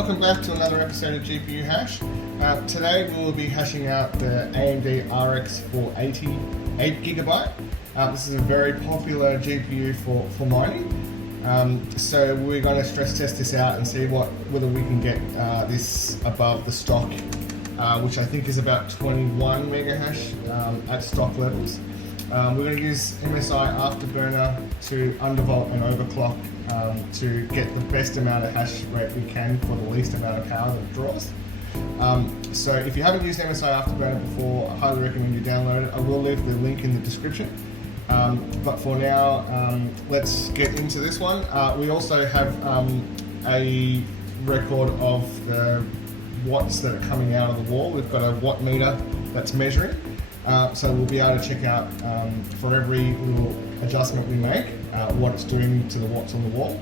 welcome back to another episode of GPU Hash. Today we will be hashing out the AMD RX 480 8GB. This is a very popular GPU for mining. So we're going to stress test this out and see whether we can get this above the stock, which I think is about 21 mega hash at stock levels. We're going to use MSI Afterburner to undervolt and overclock to get the best amount of hash rate we can for the least amount of power that it draws. So if you haven't used MSI Afterburner before, I highly recommend you download it. I will leave the link in the description. But for now, let's get into this one. We also have a record of the watts that are coming out of the wall. We've got a watt meter that's measuring. So we'll be able to check out for every little adjustment we make what it's doing to the watts on the wall.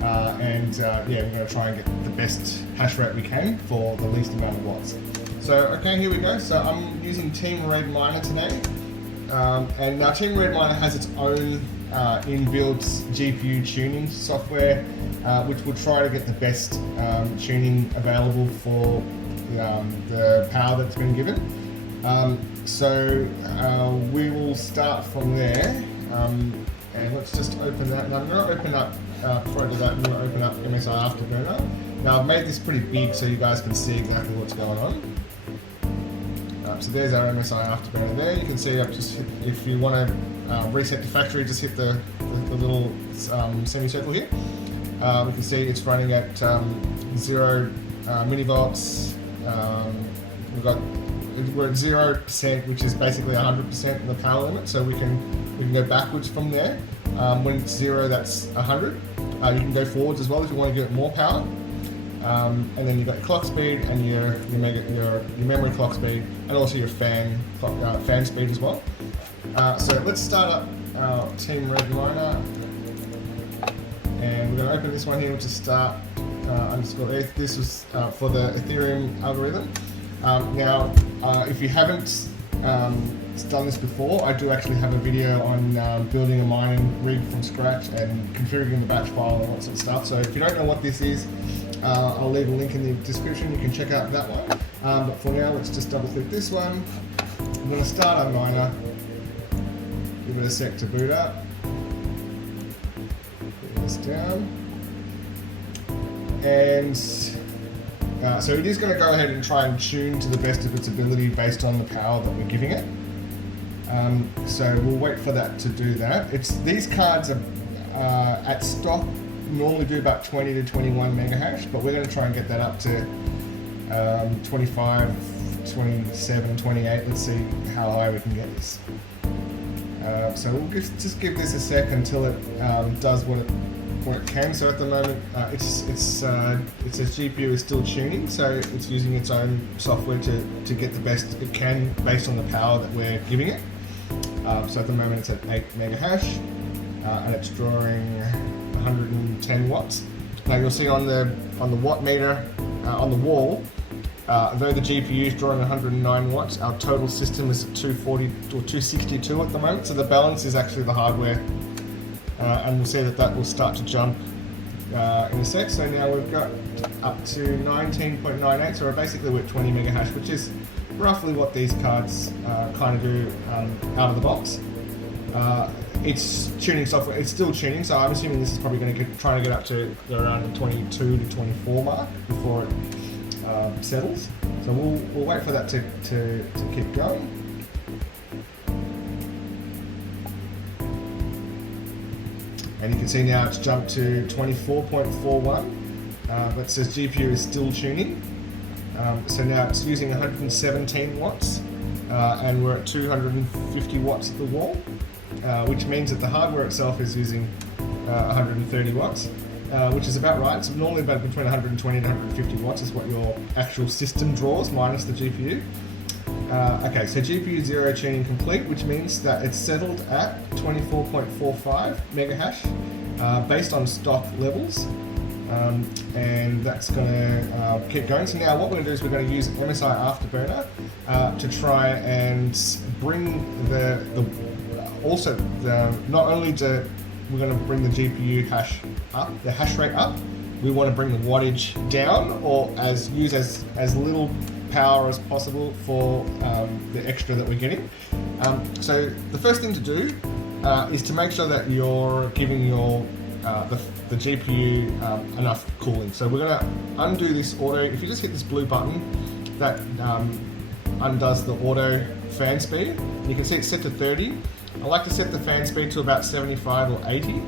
Yeah, we're going to try and get the best hash rate we can for the least amount of watts. So, okay, here we go. So I'm using Team Red Miner today. And now Team Red Miner has its own inbuilt GPU tuning software, which will try to get the best tuning available for the power that's been given. So we will start from there, and let's just open that. Now I'm going to open up, before I do that, I'm going to open up MSI Afterburner. Now I've made this pretty big so you guys can see exactly what's going on. So there's our MSI Afterburner there. You can see I've just hit, if you want to reset the factory, just hit the little semicircle here. We can see it's running at 0 millivolts. We're at 0%, which is basically 100% of the power limit, so we can go backwards from there. When it's 0, that's 100. You can go forwards as well if you want to get more power. And then you've got your clock speed and your memory clock speed, and also your fan speed as well. So let's start up our Team Red Miner, and we're going to open this one here, which is start _ETH. This was for the Ethereum algorithm. Now, if you haven't done this before, I do actually have a video on building a mining rig from scratch and configuring the batch file and all that sort of stuff. So if you don't know what this is, I'll leave a link in the description. You can check out that one. But for now, let's just double click this one. I'm going to start our miner. Give it a sec to boot up. Put this down. And so it is going to go ahead and try and tune to the best of its ability based on the power that we're giving it. So we'll wait for that to do that. These cards are at stock normally do about 20 to 21 mega hash, but we're going to try and get that up to 25, 27, 28. Let's see how high we can get this. So we'll just give this a sec until it does what it can. So at the moment, its GPU is still tuning, so it's using its own software to get the best it can based on the power that we're giving it. So at the moment it's at 8 mega hash, and it's drawing 110 watts. Now you'll see on the watt meter on the wall, though the GPU is drawing 109 watts, our total system is at 240 or 262 at the moment. So the balance is actually the hardware. And we'll see that will start to jump in a sec. So now we've got up to 19.98, so basically we're at 20 mega hash, which is roughly what these cards kind of do out of the box. It's tuning software, it's still tuning, so I'm assuming this is probably going to try to get up to around the 22 to 24 mark before it settles. So we'll wait for that to keep going. And you can see now it's jumped to 24.41, but it says GPU is still tuning. So now it's using 117 watts, and we're at 250 watts at the wall, which means that the hardware itself is using 130 watts, which is about right. So normally about between 120 and 150 watts is what your actual system draws, minus the GPU. Okay, so GPU 0 tuning complete, which means that it's settled at 24.45 mega hash based on stock levels, and that's going to keep going. So now what we're going to do is we're going to use MSI Afterburner to try and bring we're going to bring the GPU hash up, the hash rate up, we want to bring the wattage down or use as little power as possible for the extra that we're getting. So the first thing to do is to make sure that you're giving your the GPU enough cooling. So we're going to undo this auto. If you just hit this blue button, that undoes the auto fan speed. You can see it's set to 30. I like to set the fan speed to about 75 or 80,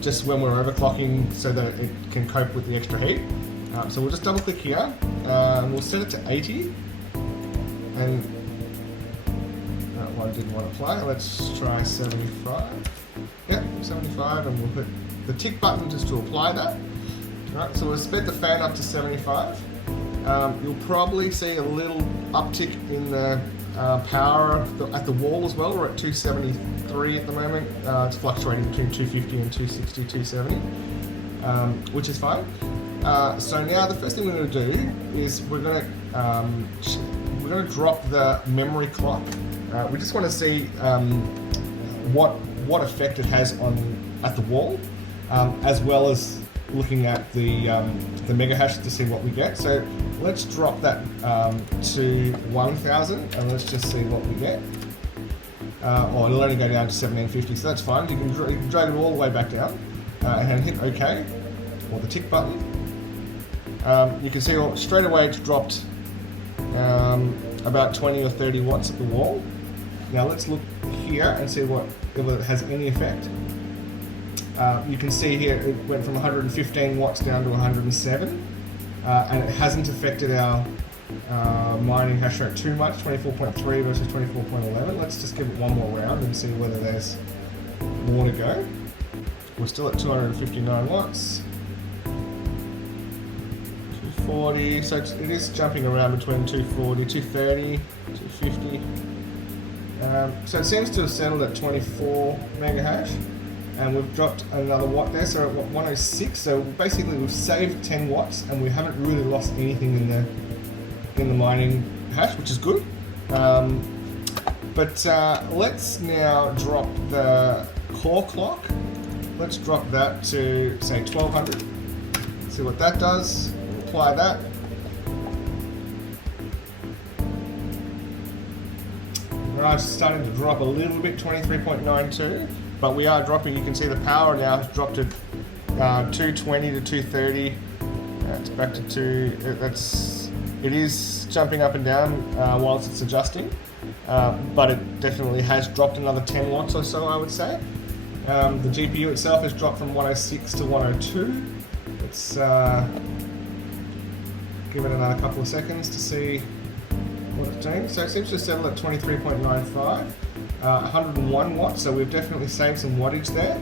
just when we're overclocking so that it can cope with the extra heat. So we'll just double click here, we'll set it to 80, and that one didn't want to play. Let's try 75. Yep, 75, and we'll hit the tick button just to apply that. Alright, so we'll sped the fan up to 75. You'll probably see a little uptick in the power at the wall as well. We're at 273 at the moment. It's fluctuating between 250 and 260, 270, which is fine. So now the first thing we're going to do is we're going to drop the memory clock. We just want to see what effect it has at the wall, as well as looking at the mega hash to see what we get. So let's drop that to 1000 and let's just see what we get. Or it'll only go down to 1750, so that's fine. You can drag it all the way back down and hit OK or the tick button. You can see straight away it's dropped about 20 or 30 watts at the wall. Now let's look here and see whether it has any effect. You can see here it went from 115 watts down to 107, and it hasn't affected our mining hash rate too much, 24.3 versus 24.11. Let's just give it one more round and see whether there's more to go. We're still at 259 watts. 240, so it is jumping around between 240, 230, 250. So it seems to have settled at 24 mega hash, and we've dropped another watt there, so we're at 106. So basically we've saved 10 watts and we haven't really lost anything in the mining hash, which is good. But let's now drop the core clock. Let's drop that to say 1200. See what that does. Apply that. Right, it's starting to drop a little bit, 23.92, but we are dropping. You can see the power now has dropped to 220 to 230. It's back to 2. It is jumping up and down whilst it's adjusting, but it definitely has dropped another 10 watts or so, I would say. The GPU itself has dropped from 106 to 102. Let's give it another couple of seconds to see what it's doing. So it seems to settle at 23.95, 101 watts, so we've definitely saved some wattage there.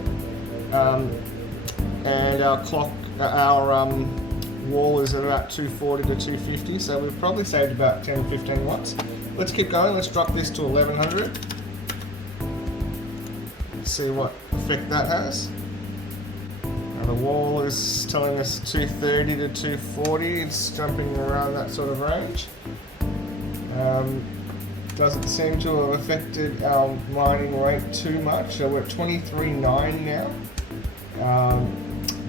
And our wall is at about 240 to 250, so we've probably saved about 10 or 15 watts. Let's keep going. Let's drop this to 1100. See what effect that has. Now the wall is telling us 230 to 240. It's jumping around that sort of range. Doesn't seem to have affected our mining rate too much. So we're at 23.9 now.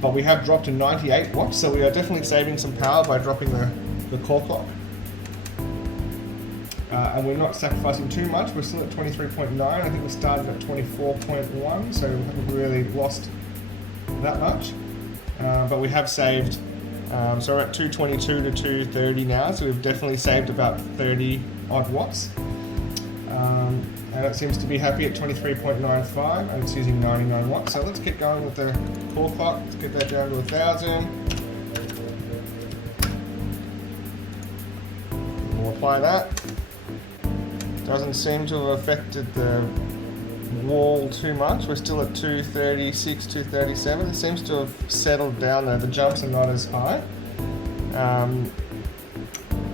But we have dropped to 98 watts, so we are definitely saving some power by dropping the core clock. And we're not sacrificing too much. We're still at 23.9. I think we started at 24.1, so we haven't really lost that much. But we have saved, so we're at 222 to 230 now, so we've definitely saved about 30 odd watts. And it seems to be happy at 23.95, and it's using 99 watts. So let's keep going with the core clock. Let's get that down to 1000. We'll apply that. Doesn't seem to have affected the wall too much. We're still at 236, 237. It seems to have settled down there. The jumps are not as high.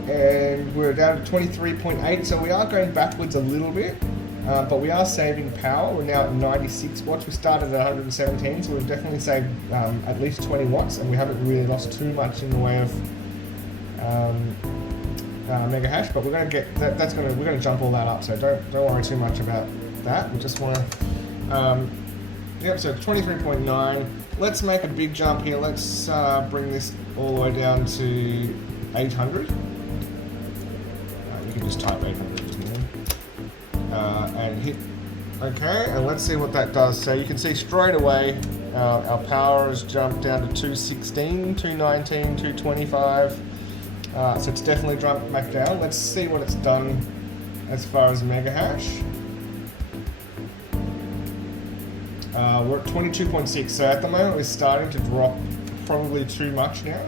And we're down to 23.8, so we are going backwards a little bit, but we are saving power. We're now at 96 watts. We started at 117, so we've definitely saved at least 20 watts, and we haven't really lost too much in the way of mega hash. But we're going to get that. We're going to jump all that up. So don't worry too much about that. We just want to. Yep. So 23.9. let's make a big jump here. Let's bring this all the way down to 800. You can just type 800 and hit OK, and let's see what that does. So you can see straight away our power has jumped down to 216, 219, 225. So it's definitely jumped back down. Let's see what it's done as far as mega hash. We're at 22.6, so at the moment we're starting to drop probably too much now.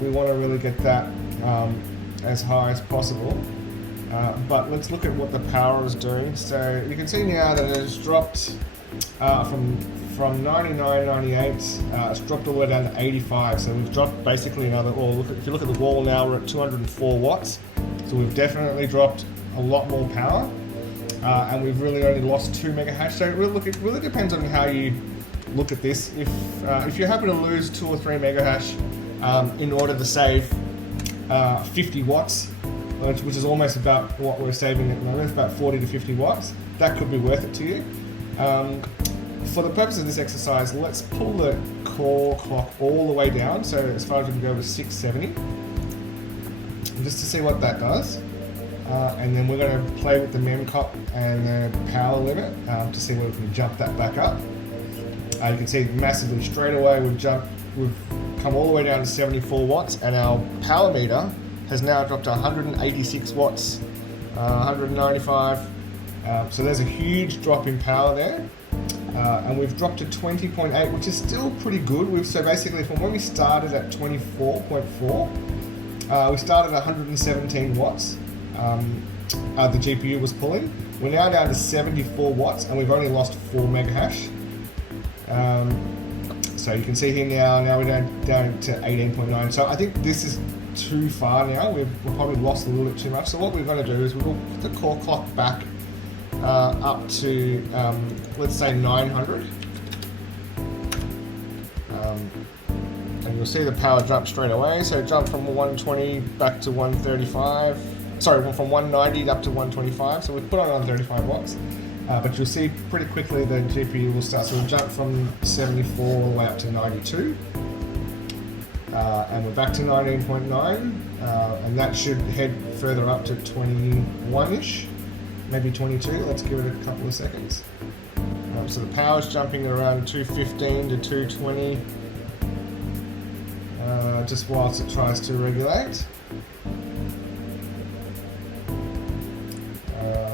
We want to really get that as high as possible. But let's look at what the power is doing. So you can see now that it has dropped from 99.98, it's dropped all the way down to 85. So we've dropped basically another. Or if you look at the wall now, we're at 204 watts. So we've definitely dropped a lot more power, and we've really only lost 2 mega hash. So it really depends on how you look at this. If you happen to lose 2 or 3 mega hash in order to save 50 watts. Which is almost about what we're saving at the moment, it's about 40 to 50 watts. That could be worth it to you. For the purpose of this exercise, let's pull the core clock all the way down, so as far as we can go to 670, just to see what that does. And then we're going to play with the mem cop and the power limit to see whether we can jump that back up. You can see massively straight away we've come all the way down to 74 watts, and our power meter has now dropped to 186 watts, 195. So there's a huge drop in power there. And we've dropped to 20.8, which is still pretty good. So basically from when we started at 24.4, we started at 117 watts. The GPU was pulling. We're now down to 74 watts, and we've only lost 4 mega hash. So you can see here now we're down to 18.9. So I think this is too far now. We've probably lost a little bit too much. So what we're going to do is we'll put the core clock back up to let's say 900, and you'll see the power jump straight away. So it jumped from 120 back to 135. Sorry, from 190 up to 125. So we've put on 35 watts. But you'll see pretty quickly the GPU will start. So we'll jump from 74 all the way up to 92. And we're back to 19.9, and that should head further up to 21-ish, maybe 22. Let's give it a couple of seconds. So the power's jumping around 215 to 220, just whilst it tries to regulate.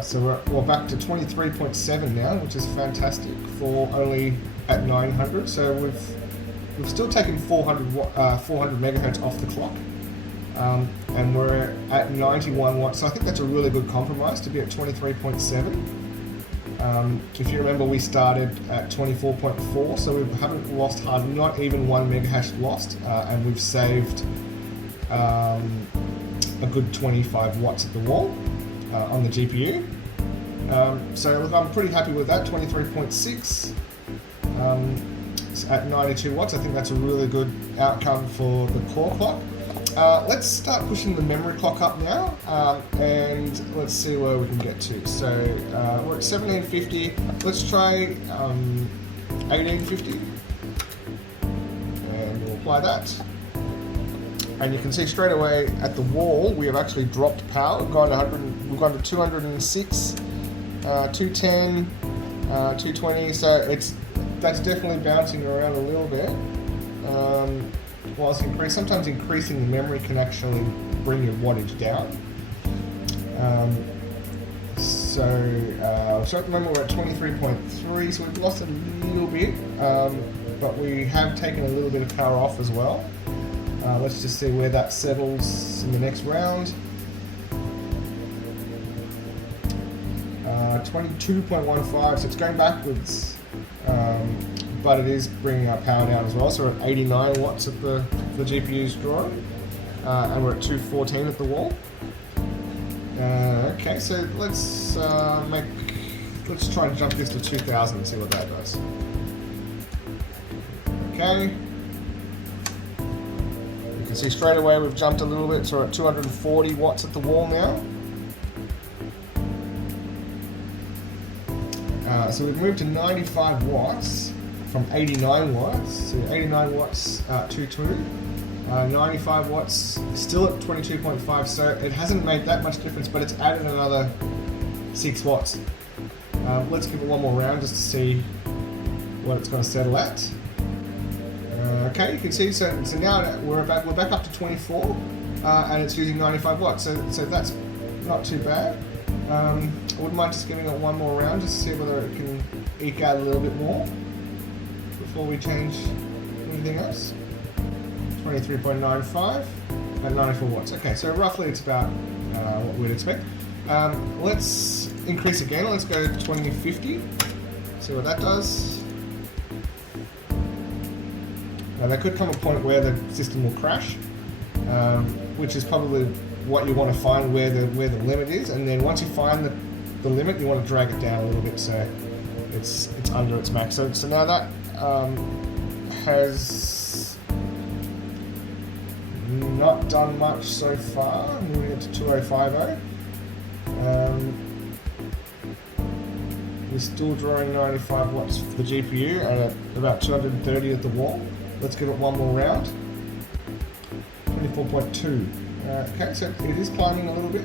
So we're back to 23.7 now, which is fantastic for only at 900. So we've still taken 400 megahertz off the clock, and we're at 91 watts. So I think that's a really good compromise to be at 23.7. If you remember, we started at 24.4, so we haven't lost not even 1 mega hash lost, and we've saved a good 25 watts at the wall on the GPU. So look, I'm pretty happy with that. 23.6. At 92 watts, I think that's a really good outcome for the core clock. Let's start pushing the memory clock up now, and let's see where we can get to. So we're at 1750. Let's try 1850, and we'll apply that. And you can see straight away at the wall we have actually dropped power. We've gone to 206, 210, 220. So that's definitely bouncing around a little bit. Whilst sometimes increasing the memory can actually bring your wattage down. So at the moment we're at 23.3, so we've lost a little bit, but we have taken a little bit of power off as well. Let's just see where that settles in the next round. 22.15, so it's going backwards, but it is bringing our power down as well. So we're at 89 watts at the GPU's drawing, and we're at 214 at the wall. Okay, so let's try and jump this to 2000 and see what that does. Okay. You can see straight away we've jumped a little bit, so we're at 240 watts at the wall now. So we've moved to 95 watts, from 89 watts, so 89 watts to 95 watts, still at 22.5, so it hasn't made that much difference, but it's added another 6 watts. Let's give it one more round just to see what it's going to settle at. Okay, you can see, so now we're back up to 24, and it's using 95 watts, so that's not too bad. I wouldn't mind just giving it one more round just to see whether it can eke out a little bit more before we change anything else. 23.95 at 94 watts. Okay, so roughly it's about what we'd expect. Let's increase again. Let's go to 2050. See what that does. Now there could come a point where the system will crash, which is probably what you want to find where the limit is, and then once you find the limit, you want to drag it down a little bit so it's under its max. So now that has not done much so far. Moving it to 2050. We're still drawing 95 watts for the GPU and at about 230 at the wall. Let's give it one more round. 24.2. Okay, so it is climbing a little bit.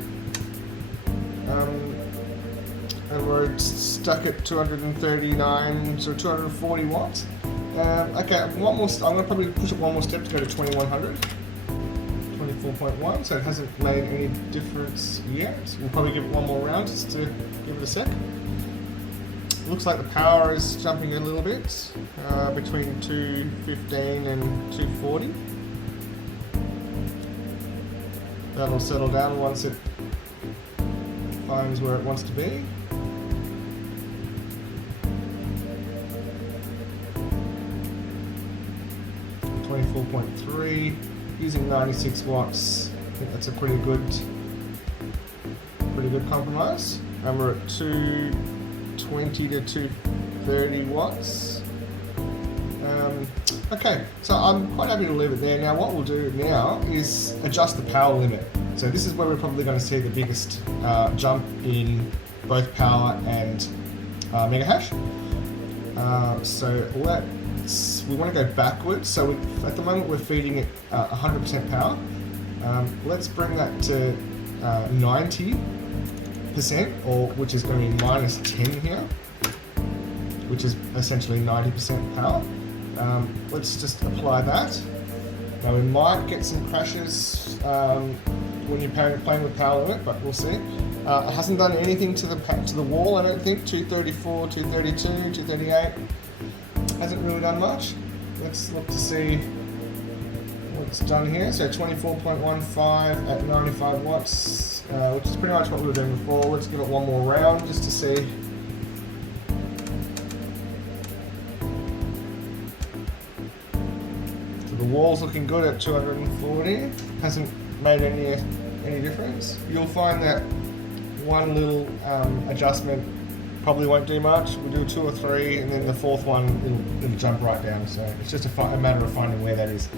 And we're stuck at 239, so 240 watts. Okay, one more. I'm going to probably push it one more step to go to 2100. 24.1, so it hasn't made any difference yet. We'll probably give it one more round just to give it a sec. Looks like the power is jumping a little bit, between 215 and 240. That'll settle down once it finds where it wants to be. .3 using 96 watts. I think that's a pretty good compromise. And we're at 220 to 230 watts. Okay, so I'm quite happy to leave it there. Now what we'll do now is adjust the power limit. So this is where we're probably going to see the biggest jump in both power and mega hash. So we want to go backwards. So at the moment we're feeding it 100% power. Let's bring that to 90%, or which is going to be minus 10 here, which is essentially 90% power. Let's just apply that. Now we might get some crashes when you're playing with power limit, but we'll see. It hasn't done anything to the wall, I don't think. 234, 232, 238. Hasn't really done much. Let's look to see what's done here. So 24.15 at 95 watts, which is pretty much what we were doing before. Let's give it one more round just to see. So the wall's looking good at 240. Hasn't made any difference. You'll find that one little adjustment probably won't do much. We'll do 2 or 3, and then the fourth one it'll jump right down. So it's just a matter of finding where that is.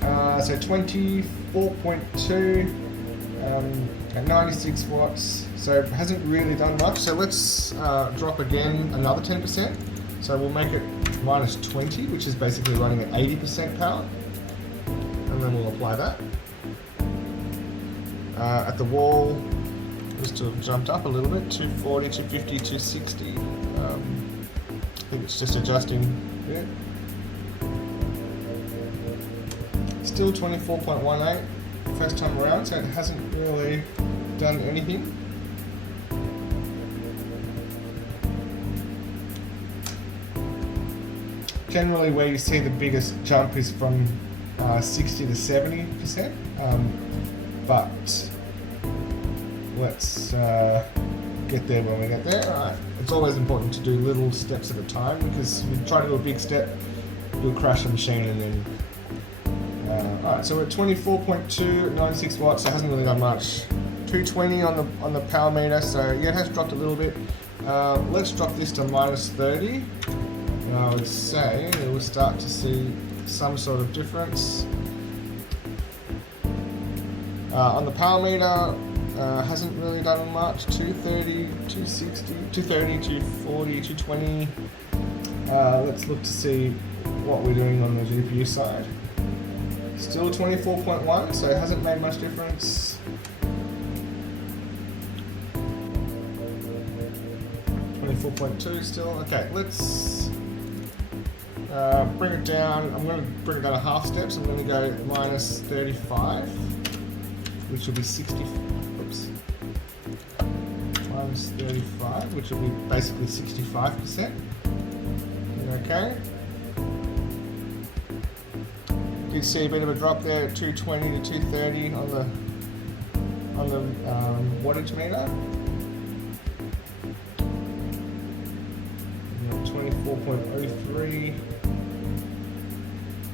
So 24.2 at 96 watts. So it hasn't really done much. So let's drop again another 10%. So we'll make it minus 20, which is basically running at 80% power. And then we'll apply that. At the wall, just to have jumped up a little bit, 240, 250, 260. I think it's just adjusting a bit. Still 24.18 first time around, so it hasn't really done anything. Generally where you see the biggest jump is from 60 to 70%, but let's get there when we get there. Alright, it's always important to do little steps at a time, because if you try to do a big step, you'll crash the machine and then alright, so we're at 24.2 at 96 watts, so it hasn't really done much. 220 on the power meter, so yeah, it has dropped a little bit. Let's drop this to minus 30. And I would say we'll start to see some sort of difference. On the power meter, hasn't really done much. 230, 260, 230, 240, 220. Let's look to see what we're doing on the GPU side. Still 24.1, so it hasn't made much difference. 24.2 still. Okay, let's bring it down. I'm going to bring it down a half step, so I'm going to go minus 35, which will be 60. Oops. Minus 35, which will be basically 65%. Okay. You see a bit of a drop there at 220 to 230 on the wattage meter. 24.03.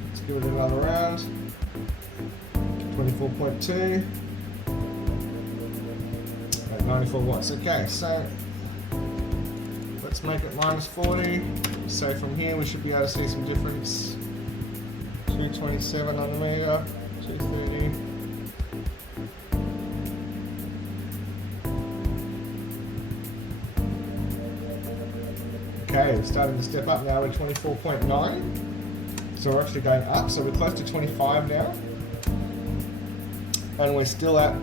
Let's give it another round. 24.2. At 94 watts. Okay, so let's make it minus 40. So from here we should be able to see some difference. 227 on the meter, 230. Okay, we're starting to step up now. We're 24.9. So we're actually going up. So we're close to 25 now. And we're still at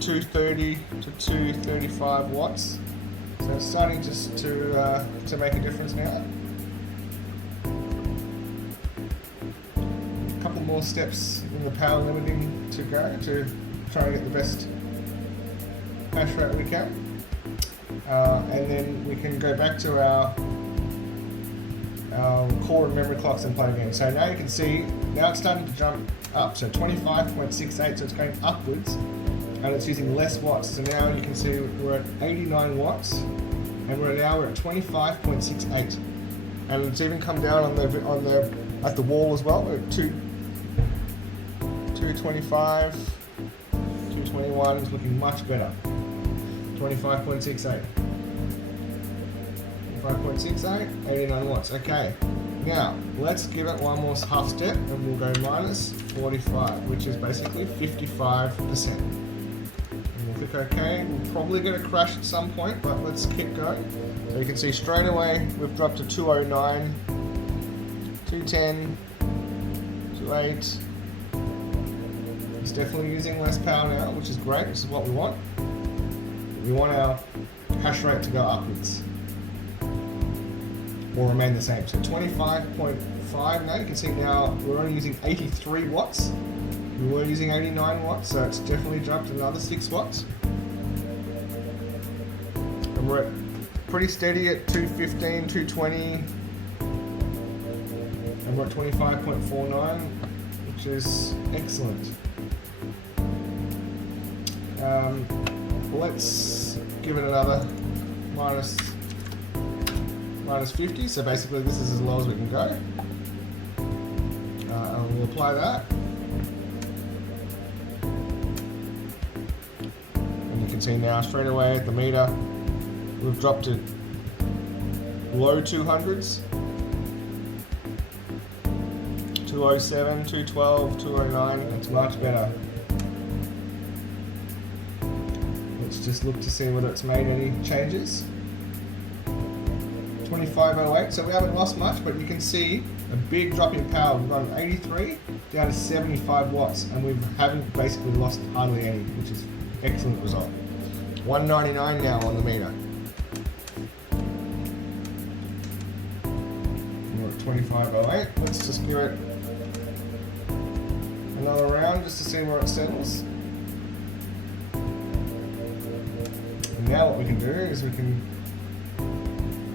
230 to 235 watts. So it's starting just to make a difference now. A couple more steps in the power limiting to go to try and get the best hash rate we can. And then we can go back to our core and memory clocks and play again. So now you can see, now it's starting to jump up. So 25.68, so it's going upwards and it's using less watts. So now you can see we're at 89 watts and we're at 25.68. And it's even come down at the wall as well. We're at 225, 221 is looking much better. 25.68. 5.68, 89 watts. Okay, now let's give it one more half step and we'll go minus 45, which is basically 55%. And we'll click OK. We'll probably get a crash at some point, but let's keep going. So you can see straight away we've dropped to 209, 210, 28. It's definitely using less power now, which is great. This is what we want. We want our hash rate to go upwards or remain the same. So 25.5 now, you can see now we're only using 83 watts. We were using 89 watts, so it's definitely jumped another 6 watts. And we're pretty steady at 215, 220, and we're at 25.49, which is excellent. Let's give it another minus 50, so basically this is as low as we can go. And we'll apply that. And you can see now straight away at the meter, we've dropped it low 200s. 207, 212, 209, it's much better. Let's just look to see whether it's made any changes. 2508, so we haven't lost much, but you can see a big drop in power. We've gone from 83 down to 75 watts, and we haven't basically lost hardly any, which is an excellent result. 199 now on the meter. We're at 2508. Let's just give it another round just to see where it settles. And now what we can do is we can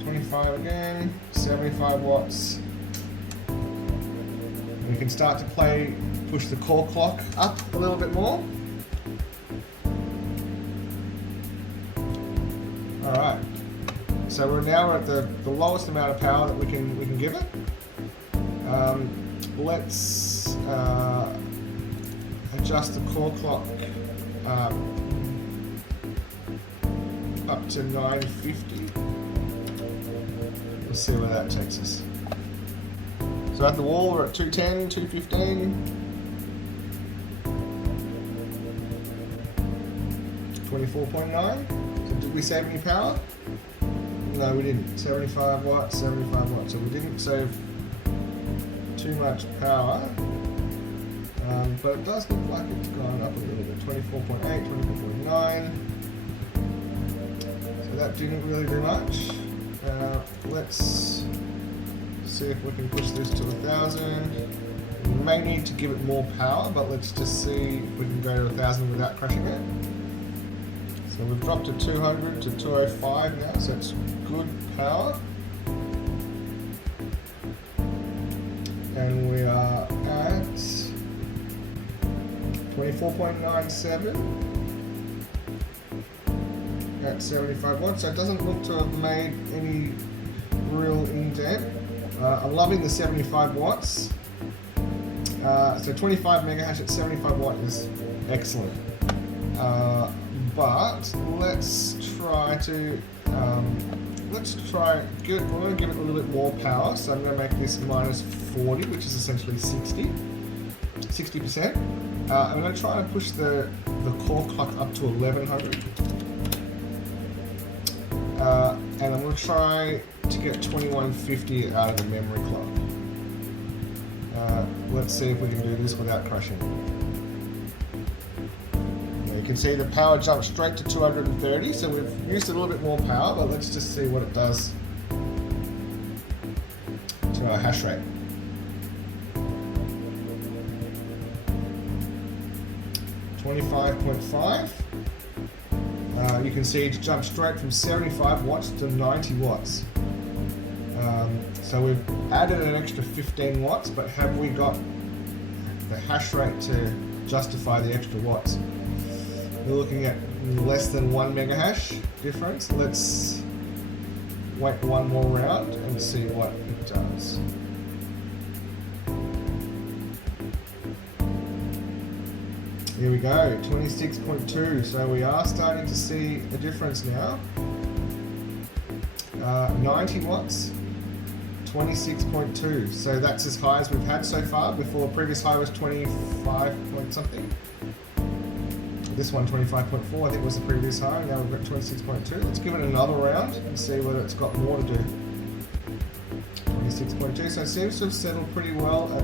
25 again, 75 watts. We can start to push the core clock up a little bit more. Alright, so we're now at the lowest amount of power that we can give it. Let's adjust the core clock up to 950. Let's see where that takes us. So at the wall we're at 210, 215, 24.9. So did we save any power? No, No, we didn't. 75 watts, 75 watts. So we didn't save too much power. But it does look like it's gone up a little bit. 24.8, 24.9. So that didn't really do much. Let's see if we can push this to 1,000. We may need to give it more power, but let's just see if we can go to 1,000 without crashing it. So we've dropped to 200 to 205 now, so it's good power. And we are at 24.97 at 75 watts. So it doesn't look to have made any real indent. I'm loving the 75 watts. So 25 megahash at 75 watt is excellent. But let's try to we're going to give it a little bit more power. So I'm going to make this minus 40, which is essentially 60%. I'm going to try and push the core clock up to 1100. And I'm going to try to get 2150 out of the memory clock. Let's see if we can do this without crashing. You can see the power jumped straight to 230, so we've used a little bit more power, but let's just see what it does to our hash rate. (25.5). You can see it jumped straight from 75 watts to 90 watts. So we've added an extra 15 watts, but have we got the hash rate to justify the extra watts? We're looking at less than 1 megahash difference. Let's wait one more round and see what it does. Here we go, 26.2. So we are starting to see a difference now. 90 watts, 26.2. So that's as high as we've had so far. Before, the previous high was 25 point something. This one, 25.4, I think was the previous high. Now we've got 26.2. Let's give it another round and see whether it's got more to do. 26.2, so it seems to have settled pretty well at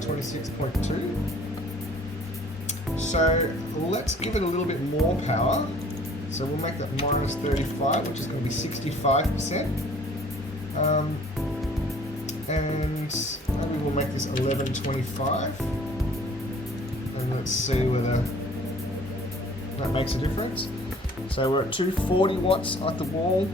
26.2. So let's give it a little bit more power. So we'll make that minus 35, which is going to be 65%. And maybe we'll make this 1125. And let's see whether that makes a difference. So we're at 240 watts at the wall.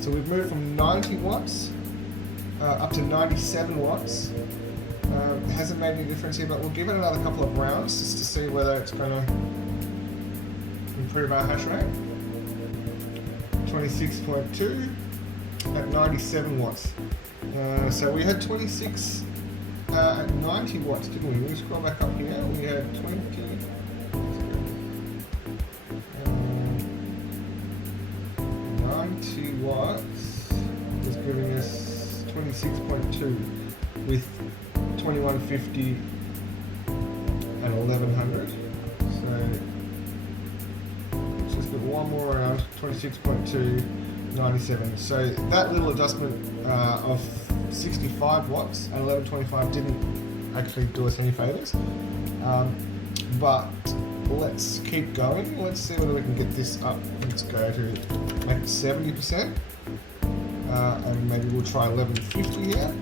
So we've moved from 90 watts up to 97 watts. It hasn't made any difference here, but we'll give it another couple of rounds just to see whether it's going to improve our hash rate. 26.2 at 97 watts. So we had 26 at 90 watts, didn't we? We scroll back up here, we had 90 watts is giving us 26.2 with 2150 and 1100. So let's just get one more round, 26.2, 97. So that little adjustment of 65 watts and 1125 didn't actually do us any favors. But let's keep going. Let's see whether we can get this up. Let's go to make 70%. And maybe we'll try 1150 here.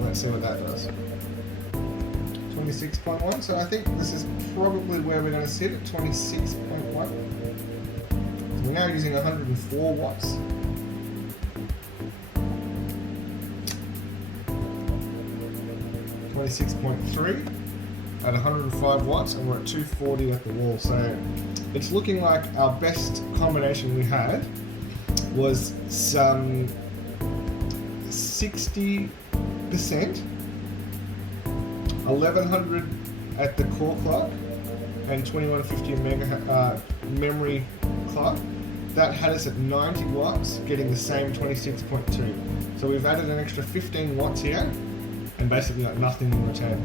Let's see what that does. 26.1. So I think this is probably where we're going to sit at 26.1. So we're now using 104 watts. 26.3 at 105 watts, and we're at 240 at the wall. So it's looking like our best combination we had was some 60%, 1100 at the core clock, and 2150 memory clock. That had us at 90 watts, getting the same 26.2. So we've added an extra 15 watts here, and basically got nothing in return.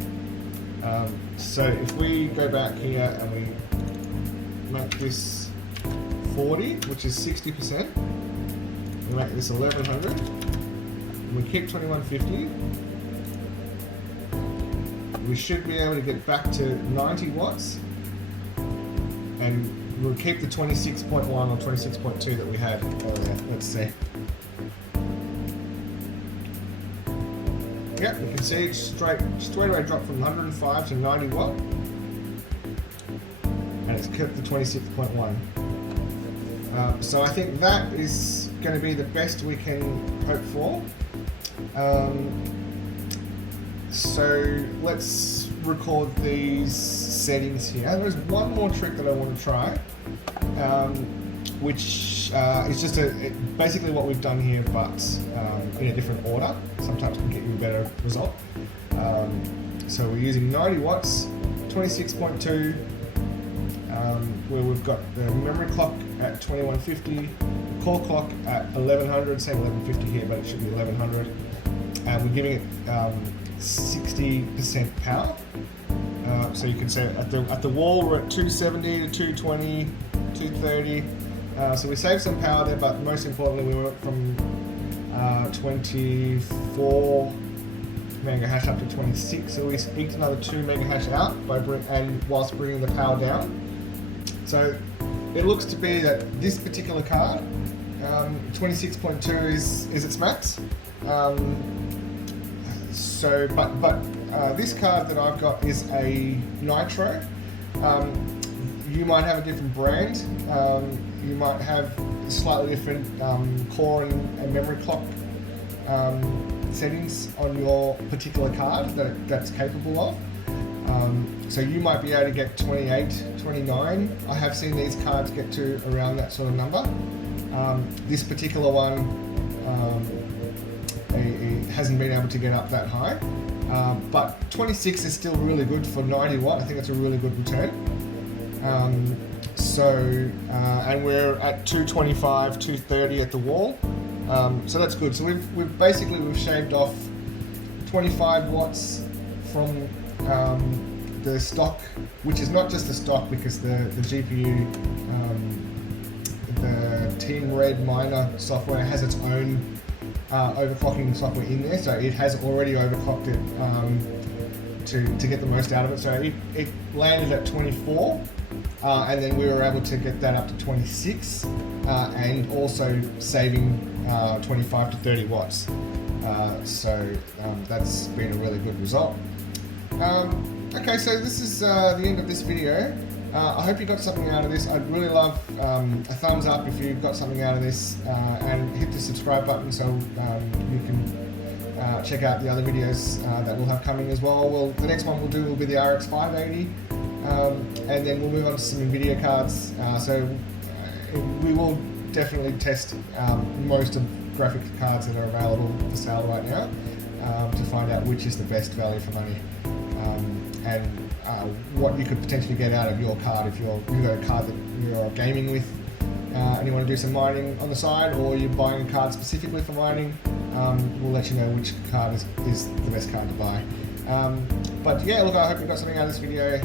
So if we go back here and we make this 40, which is 60%, we make this 1100, and we keep 2150, we should be able to get back to 90 watts, and we'll keep the 26.1 or 26.2 that we had earlier. Let's see. Yep, you can see it straight away dropped from 105 to 90 watt, and it's kept the 26.1. So I think that is going to be the best we can hope for. So let's record these settings here. There's one more trick that I want to try, which is just basically what we've done here, but in a different order. Sometimes can get you a better result. So we're using 90 watts, 26.2, where we've got the memory clock at 2150, the core clock at 1100, same 1150 here, but it should be 1100. And we're giving it 60% power. So you can see at the wall we're at 270 to 220, 230. So we saved some power there, but most importantly we went from 24 mega hash up to 26. So we eked another 2 mega hash out whilst bringing the power down. So it looks to be that this particular card, 26.2 is its max. This card that I've got is a Nitro. You might have a different brand. You might have slightly different core and memory clock settings on your particular card that's capable of. So you might be able to get 28, 29. I have seen these cards get to around that sort of number. This particular one, it hasn't been able to get up that high, but 26 is still really good for 90 watt. I think it's a really good return. And we're at 225, 230 at the wall, so that's good. So we've basically shaved off 25 watts from the stock, which is not just the stock, because the GPU, the Team Red Miner software has its own overclocking software in there, so it has already overclocked it to get the most out of it. So it landed at 24, and then we were able to get that up to 26, and also saving 25 to 30 watts. That's been a really good result. Okay, so this is the end of this video. I hope you got something out of this. I'd really love a thumbs up if you got something out of this, and hit the subscribe button so you can check out the other videos that we'll have coming as well. The next one we'll do will be the RX 580, and then we'll move on to some NVIDIA cards. We will definitely test most of graphics cards that are available for sale right now, to find out which is the best value for money, and what you could potentially get out of your card if you've got a card that you're gaming with, and you want to do some mining on the side, or you're buying a card specifically for mining. We'll let you know which card is the best card to buy. But yeah, look, I hope you got something out of this video,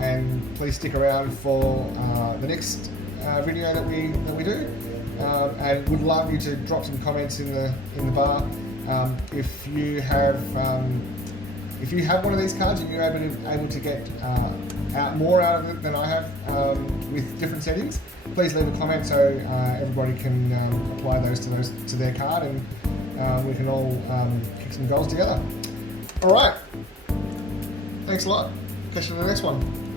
and please stick around for the next video that we do, and would love you to drop some comments in the bar. If you have one of these cards and you're able to get more out of it than I have with different settings, please leave a comment so everybody can apply those to their card, and we can all kick some goals together. All right, thanks a lot. Catch you in the next one.